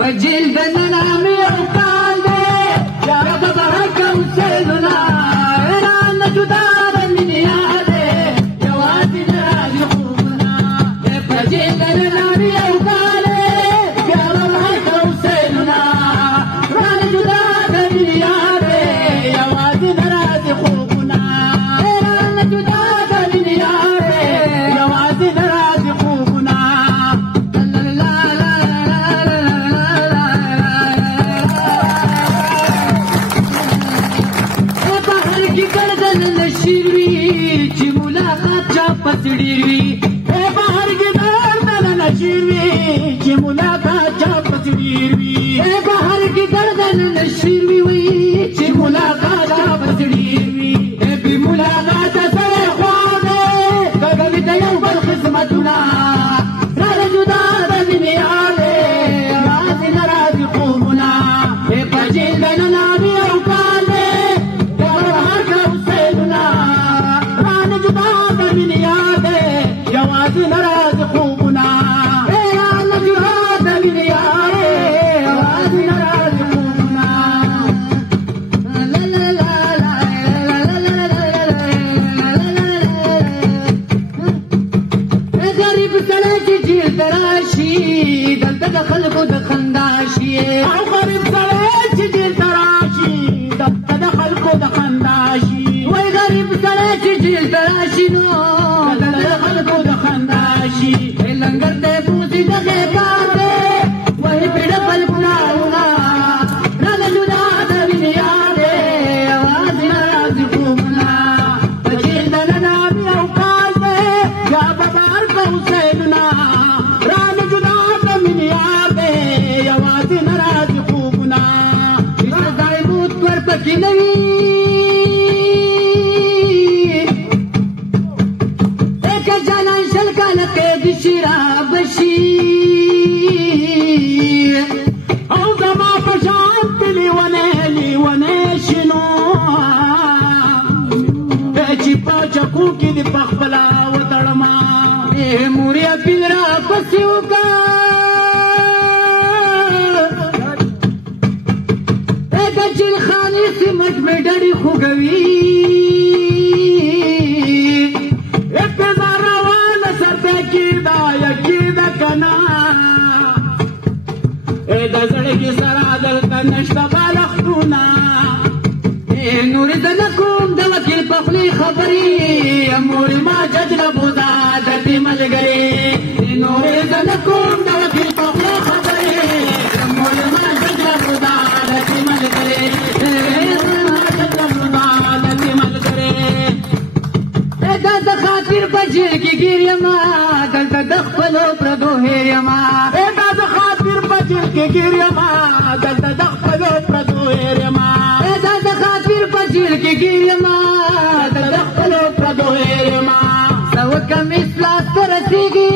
فجيل دننا ميوكال دي يا ببرك وسيدنا إيران جدار من يادي يا وادي نادي خوبنا فجيل دننا ميوكال دي يا ببرك وسيدنا إيران جدار من يادي يا وادي نادي خوبنا إيران جدار من يادي يا وادي نادي خوبنا پسډیری اے بهر کې دردن نشیروي چې ملاقات چا پسډیروي اے بهر کې دردن نشیروي وي چې ملاقات چا پسډیروي اے به ملاقات سره خواږه کوي د یو بل خدمتونه را جدا د دنیاله راز ناراضي خوبونه اے پجې دنه بي او کاله هر کا حسیننا را جدا د دنیا يوازي نراز خوبنا يا نجرات دنيا يوازي نراز خوبنا لا لا لا لا غريب سره چې جیل تراشي دلته د خلکو د خنداشي او غریب سره چې جیل تراشي دلته د خلکو د خنداشي وای غریب سره چې جیل تراشي نو لنگر تے پوسی دغه پاته وای پیډ پل پناونا رل جدا د دنیا دے आवाज ناراض کومنا پچیل دنا او کال دے یا ببار کو حسیننا رل جدا د دنیا دے आवाज ناراض کومنا زای بوت پر پکی نوی ایک جانان شل کاله قید شراب شي او زما په شان لیونه شنو چې په چکو کې د پخپلا وتړما موریا پیرا پسیو کا جل خانی سمټ می ډډی خوګوي د زړګي سره دلته نشته بالښتونه نور د نکوم د وکیل په خولې خبرې مور ما ججله بودا د دې ملګرې نور د نکوم د وکیل په خولې خبرې مور ما ججله بودا د دې ملګرې دا د خاطر په جیل کې ګیر یما دلته د خپلو پردو هیر یما پجل کې ګیرما دلته د خپل پردو هرما دا د خاطر پجل کې ګیرما دلته د خپل پردو هرما سو کم اسلاس ترسيږي